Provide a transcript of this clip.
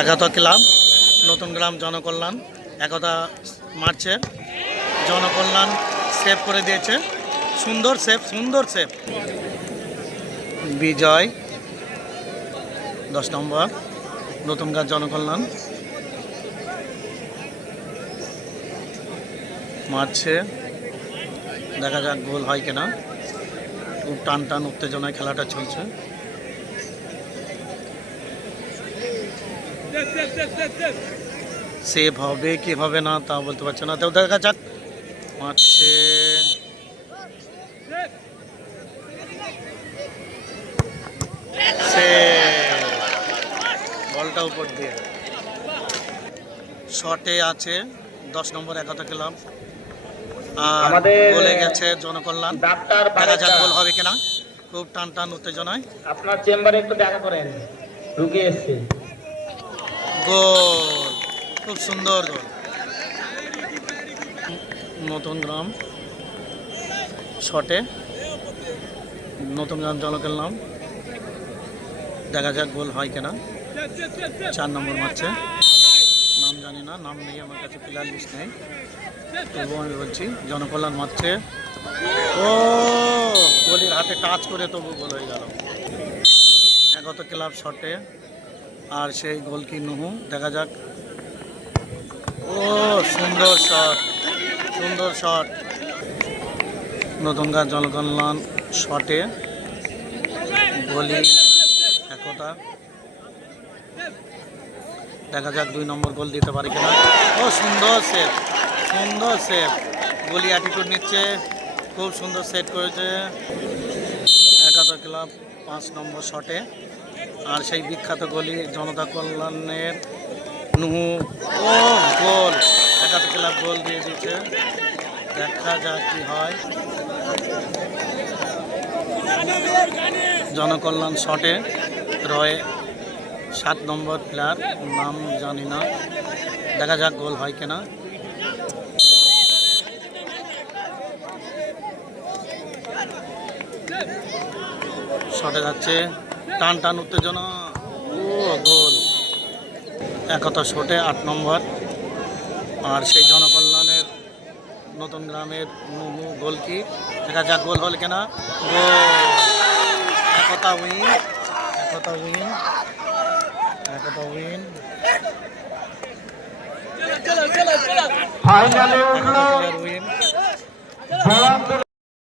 একতা club নতুন গ্রাম জনকল্যাণ একতা মার্চের Janakalyan save করে দিয়েছে। সুন্দর সেভ বিজয় 10 নম্বর নতুন গ্রাম জনকল্যাণ মারছে। দেখা যাক গোল হয় কিনা। খুব টান উত্তেজনায় খেলাটা চলছে। সেভ হবে কি হবে না তা বলতে পারছে না, তাও দেখা যাক। মারছে বলটা উপর দিয়ে শটে আছে 10 নম্বর একতা ক্লাব আর গোলে গেছে জনকল্যাণ। দেখা যাক গোল হবে কিনা। খুব টান উত্তেজনায় আপনার চেম্বারে একটু দেখা করেন, ঢুকে এসছে গোল। খুব সুন্দর গোল। নতুন গ্রাম শটে নতুন গ্রাম জনকল্যাণ। দেখা যাক গোল হয় কিনা। 4 নম্বর মারছে, নাম জানি না, নাম নেই আমার কাছে, প্লেয়ার লিস্ট নেই, তবুও আমি বলছি জনকল্যাণ মারছে। ও গোলির হাতে টাচ করে তবু গোল হয়ে গেল। একত ক্লাব শটে আর সেই গোল কি নুহু। দেখা যাক। ও সুন্দর শট নতুন গাছ জনকল্যাণ শটে গোলি একতা। দেখা যাক 2 নম্বর গোল দিতে পারে কিনা। ও সুন্দর সেভ গোলি অ্যাটিটিউড নিচ্ছে। খুব সুন্দর সেট করেছে একতা ক্লাব 5 নম্বর শটে আর সেই বিখ্যাত গোলি জনতা কল্যাণের নুহু। ও গোল, একতা ক্লাব গোল দিয়ে দিচ্ছে। দেখা যাক কি হয়। জনকল্যাণ শটে রয়ে 7 নম্বর প্লেয়ার, নাম জানি না। দেখা যাক গোল হয় কিনা। শটে যাচ্ছে, টান উত্তেজনা। ও গোল, একতা শটে 8 নম্বর আর সেই জনকল্যাণের নতুন গ্রামের নুহু গোল কি। দেখা যাক গোল হল কিনা। গোল, একতা উইন। ফাইনালে উঠল।